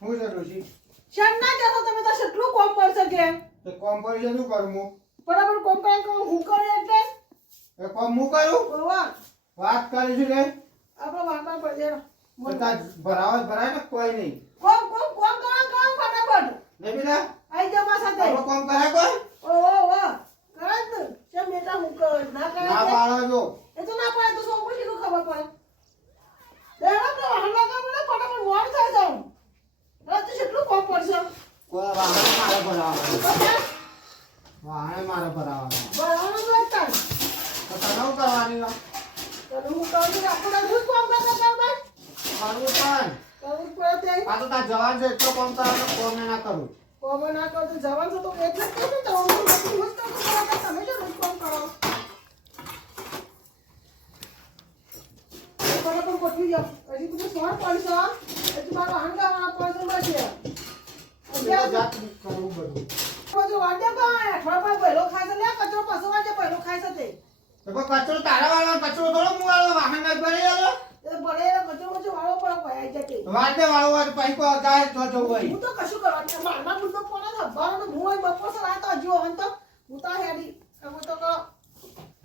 હું છે. ડોશી શેમ ના જતો તમે તો કેટલું કોમ પડશે કે તો કોમ કરી છે શું કરું હું? બરાબર કોમ કાંઈ કહું હું કરે એટલે? એ કોમ હું કરું? ભગવાન. વાત કરી છું રે? આપણે વાંકા પડે બધા ભરાવા ભરાય ને કોઈ નહીં. કોમ કોમ કોમ કરો કામ ફટાફટ. ને બેટા આઈ જાવ સાથે. કોમ કરા કોઈ ઓ ઓ ઓ કરે જ ને શેમ બેટા હું કર ના કરે ના એટલે? પાડો જો એ તો ના પડે તો શું કોઈ શીખું ખબર પડે દેવા તો વાહન લગાવ પડે ફટાફટ મોડ થાય જાઉં હવે તો કેટલું કોમ પડશે કોઈ મારે મારે તો તને શું કરવાની હું કહું છું આપણે કોમ કરતા કરતા કરવું પણ. કરવું પડે આ તો તાર જવાન છે એટલો કોમ કરાવે. કોમ ના કરું કોમ ના જવાન છે તો એટલે તો હું રોજ કરતો તમે જો રોજ કોમ કરો? બરાબર ગોઠવી જાઓ હજી બધું સોળ પડશે હજી મારો હંગામા પડશે નથી એટલે ખાય તે કચરો તારા વાળો કચરો.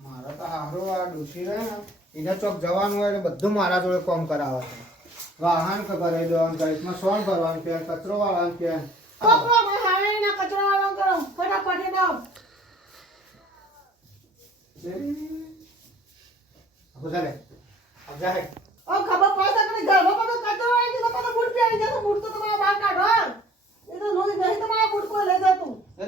મારા સર આ મારે ડોશી ને એને ચોક જવાનું હોય એટલે બધું મારા જોડે કોમ કરાવે છે વાહન ભરાઈ દેવાનું સોન ભરવાનું કે કચરો વાળવાનું કે કોકરો મેં હારે ના કચરો વાળો કરો. ફટાફટ એ દાવ ચાલે આવ જા